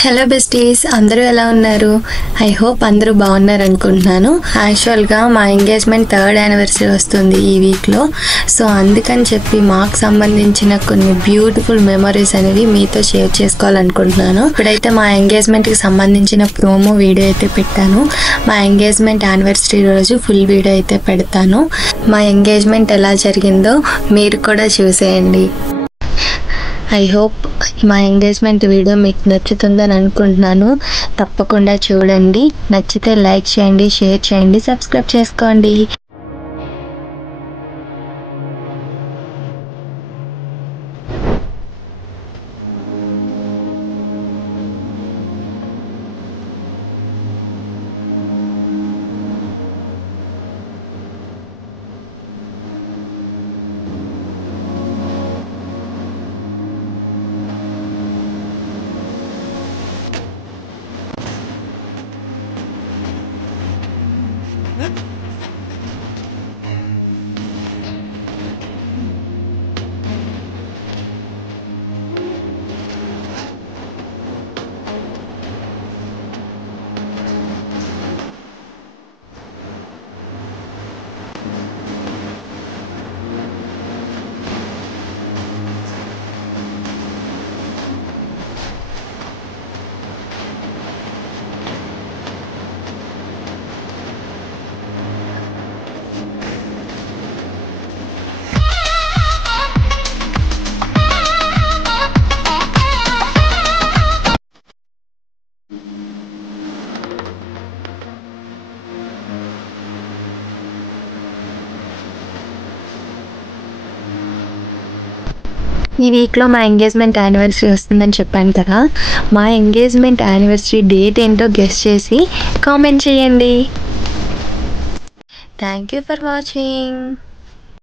Hello besties, అందరూ ఎలా ఉన్నారు? ఐ హోప్ అందరూ బాగున్నారు అనుకుంటున్నాను. యాక్చువల్గా మా ఎంగేజ్మెంట్ 3rd యానివర్సరీ వస్తుంది ఈ వీక్లో. సో అందుకని చెప్పి మాకు సంబంధించిన కొన్ని బ్యూటిఫుల్ మెమరీస్ అనేవి మీతో షేర్ చేసుకోవాలనుకుంటున్నాను. ఇప్పుడైతే మా ఎంగేజ్మెంట్కి సంబంధించిన ప్రోమో వీడియో అయితే పెట్టాను. మా ఎంగేజ్మెంట్ యానివర్సరీ రోజు ఫుల్ వీడియో అయితే పెడతాను. మా ఎంగేజ్మెంట్ ఎలా జరిగిందో మీరు కూడా చూసేయండి. ఐ హోప్ మా ఎంగేజ్మెంట్ వీడియో మీకు నచ్చుతుందని అనుకుంటున్నాను. తప్పకుండా చూడండి. నచ్చితే లైక్ చేయండి, షేర్ చేయండి, సబ్స్క్రైబ్ చేసుకోండి. ఈ వీక్లో మా ఎంగేజ్మెంట్ యానివర్సరీ వస్తుందని చెప్పాను కదా. మా ఎంగేజ్మెంట్ యానివర్సరీ డేట్ ఏంటో గెస్ చేసి కామెంట్ చేయండి. Thank you for watching.